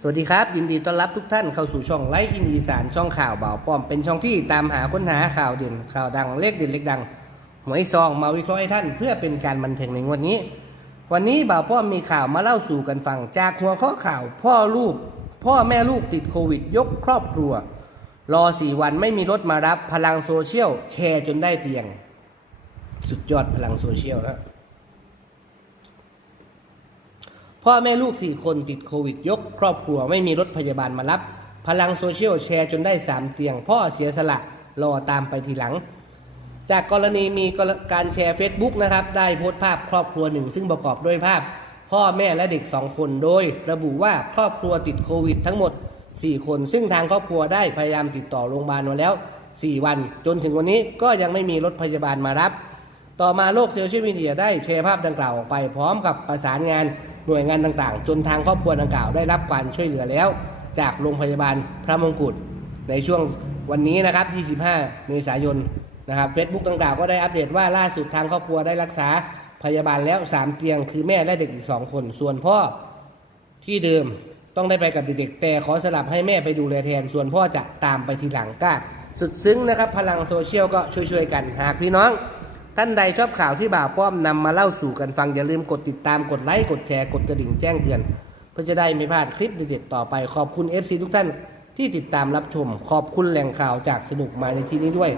สวัสดีครับ ยินดีต้อนรับทุกท่านเข้าสู่ช่องไลฟ์อินอีสานช่องข่าวบ่าวป้อมเป็นช่องที่ตามหาค้นหาข่าวเด่นข่าวดังเลขเด่นเลขดังหวยซองมาวิเคราะห์ให้ท่านเพื่อเป็นการบันเทิงในงวดนี้ วันนี้บ่าวป้อมมีข่าวมาเล่าสู่กันฟัง จากหัวข้อข่าว พ่อลูก พ่อแม่ลูกติดโควิด ยกครอบครัว รอสี่วันไม่มีรถมารับพลังโซเชียลแชร์จนได้เตียง สุดยอดพลังโซเชียลนะ พ่อแม่ลูก 4 คนติดโควิดยก ครอบครัวไม่มีรถพยาบาลมารับ พลังโซเชียลแชร์จนได้ 3 เตียง พ่อเสียสละรอตามไปทีหลัง จากกรณีมีการแชร์ Facebook นะครับ ได้โพสต์ภาพครอบครัวหนึ่ง ซึ่งประกอบด้วยภาพ พ่อแม่และเด็ก 2 คนโดย ระบุว่าครอบครัวติดโควิดทั้งหมด 4 คน ซึ่งทางครอบครัวได้พยายามติดต่อโรงพยาบาลมาแล้ว 4 วัน จนถึงวันนี้ก็ยังไม่มีรถพยาบาลมารับ ต่อมาโลกโซเชียลมีเดียได้แชร์ภาพดังกล่าวออกไป พร้อมกับประสานงาน หน่วยงานต่างๆ จนทางครอบครัวดังกล่าวได้รับการช่วยเหลือแล้ว จากโรงพยาบาลพระมงกุฎในช่วงวันนี้นะครับ 25 เมษายนนะครับเฟซบุ๊กดังกล่าวก็ได้อัปเดตว่าล่าสุดทางครอบครัวได้รักษาพยาบาลแล้ว 3 เตียง คือแม่และเด็กอีก 2 คน ส่วนพ่อที่เดิมต้องได้ไปกับเด็กๆแต่ขอสลับให้แม่ไปดูแลแทน ส่วนพ่อจะตามไปทีหลังก็สุดซึ้งนะครับ พลังโซเชียลก็ช่วยๆกัน หากพี่น้อง ท่านใดชอบข่าวที่บ่าวป้อมนำมาเล่าสู่กันฟังอย่าลืมกดติดตามกดไลค์กดแชร์กดกระดิ่งแจ้งเตือน เพื่อจะได้ไม่พลาดคลิปเด็ดๆต่อไปขอบคุณ FC ทุกท่านที่ติดตามรับชม ขอบคุณแหล่งข่าวจากสนุกมาในที่นี้ด้วย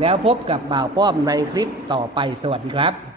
แล้วพบกับบ่าวป้อมในคลิปต่อไปสวัสดีครับ